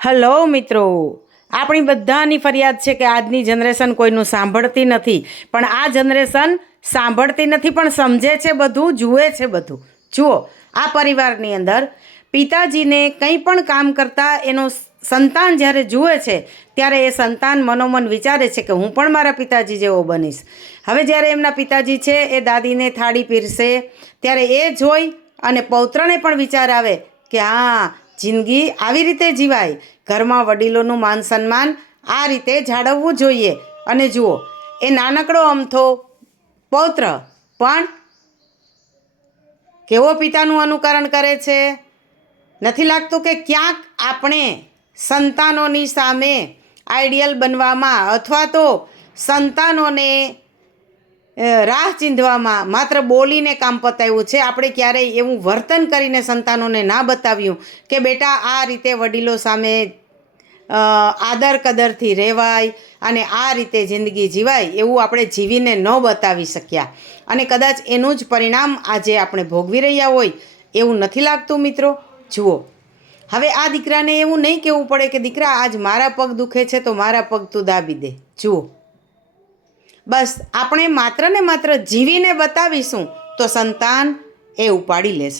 Hello મિત્રો, આપણી બધાની ફરિયાદ છે કે આજની જનરેશન કોઈનું સાંભળતી નથી, પણ આ જનરેશન સાંભળતી નથી પણ સમજે છે બધું, જુએ છે બધું. જુઓ, આ પરિવારની અંદર પિતાજીને કંઈ પણ કામ કરતાં એનો સંતાન જ્યારે જુએ છે ત્યારે એ સંતાન મનોમન વિચારે છે કે હું પણ મારા પિતાજી જેવો બનીશ. હવે જ્યારે એમના પિતાજી છે એ દાદીને થાળી પીરસે ત્યારે એ જોઈ અને પૌત્રને પણ વિચાર આવે કે હા, જિંદગી આવી રીતે જીવાય, ઘરમાં વડીલોનું માન સન્માન આ રીતે જાળવવું જોઈએ. અને જુઓ, એ નાનકડો અમથો પૌત્ર પણ કેવો પિતાનું અનુકરણ કરે છે. નથી લાગતું કે ક્યાંક આપણે સંતાનોની સામે આઈડિયલ બનવામાં અથવા તો સંતાનોને રાહ ચીંધવામાં માત્ર બોલીને કામ પતાવ્યું છે? આપણે ક્યારેય એવું વર્તન કરીને સંતાનોને ના બતાવ્યું કે બેટા આ રીતે વડીલો સામે આદર કદરથી રહેવાય અને આ રીતે જિંદગી જીવાય, એવું આપણે જીવીને ન બતાવી શક્યા. અને કદાચ એનું જ પરિણામ આજે આપણે ભોગવી રહ્યા હોય એવું નથી લાગતું મિત્રો? જુઓ, હવે આ દીકરાને એવું નહીં કહેવું પડે કે દીકરા આજ મારા પગ દુખે છે તો મારા પગ તું દાબી દે. જુઓ, બસ આપણે માત્ર ને માત્ર જીવીને બતાવીશું તો સંતાન એ ઉપાડી લેશે.